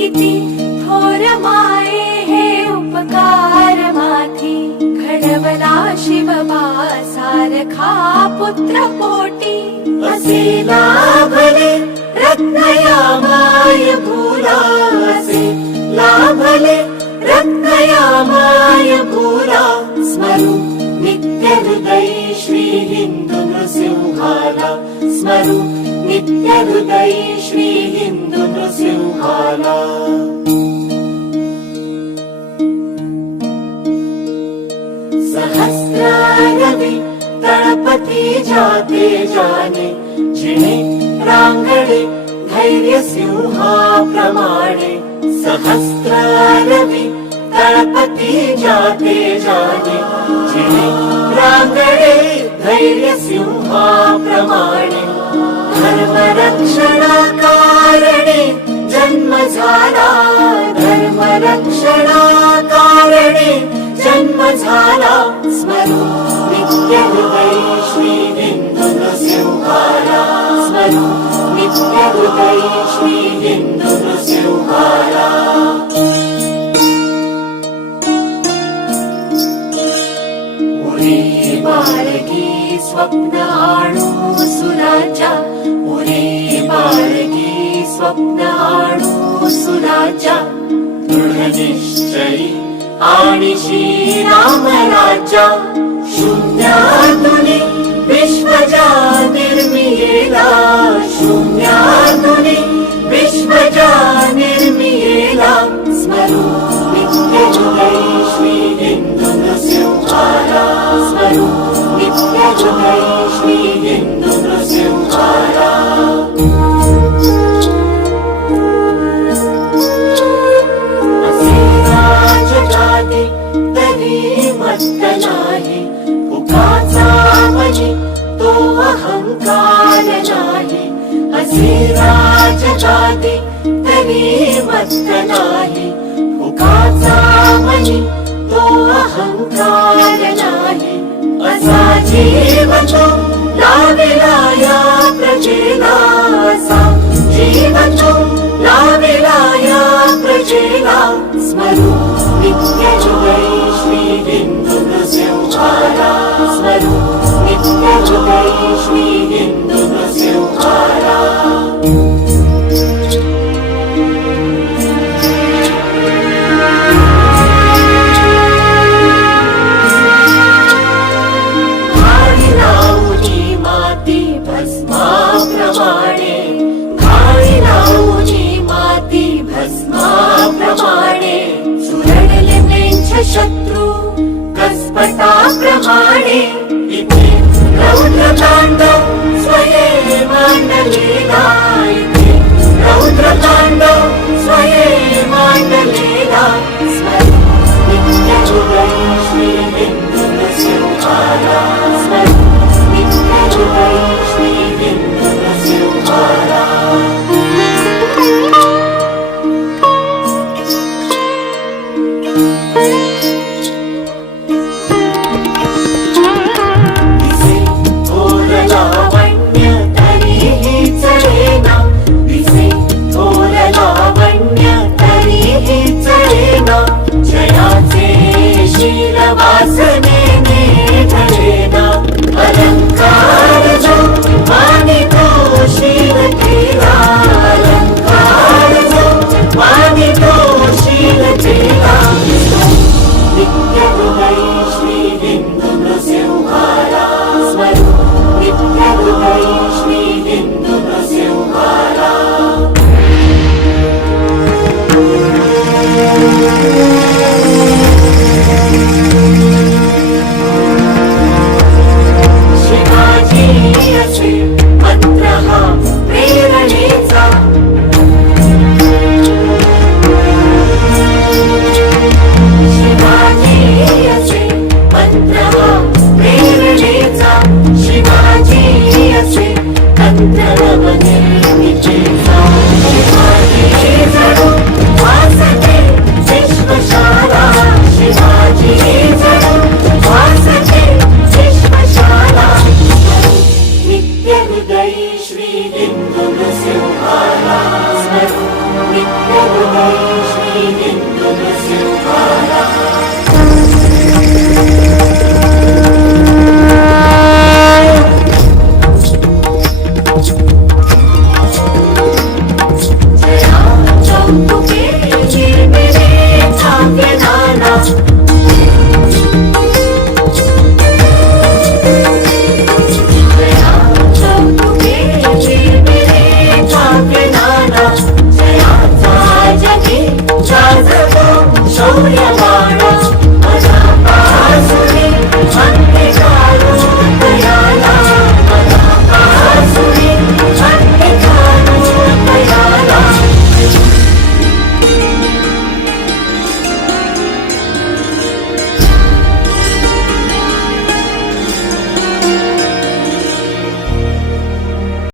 किती थोर माये हे उपकार माथी घडवला शिवबा सारखा पुत्र पोटी असे लाभले रत्नया माय भूला। असे लाभले रत्नया माय भूला स्मरु नित्य हृदयी श्री हिंदू नृसिंहाला स्मरु नित्य हृदयी श्री हिंदू नृसिंहाला सहस्रारवि तळपती जाते जाने जिणे रांगणे धैर्य सिंहाप्रमाणे सहस्रारवि तळपती जाते जाने जिणे रांगणे धैर्य सिंहाप्रमाणे धर्मरक्षणा झाला धर्म रक्षणा कारणे जन्म झाला स्मरो नित्यहृदय श्री हिंदुन सिंहाया स्मरो नित्यहृदय श्री हिंदुन सिंहाया बाळकी स्वप्न आणू सुराच्या सुराजा आणि श्रीराम राजा शून्यातुनी विश्वजा निर्मियेला शून्यातुनी विश्वजा निर्मियेला स्मरू नित्य हृदयी श्री नृसिंहाला स्मरू नित्य हृदयी तरी नाही उगाचा मजी तो अहंकार नाही असे राज राजगादी तरी मत्त नाही उगाचा मजी तो अहंकार नाही असा जीव जो लाविला या प्रजेला. today. रौद्र तांडव स्वये मांडलेला इथे i'm Namaste. see.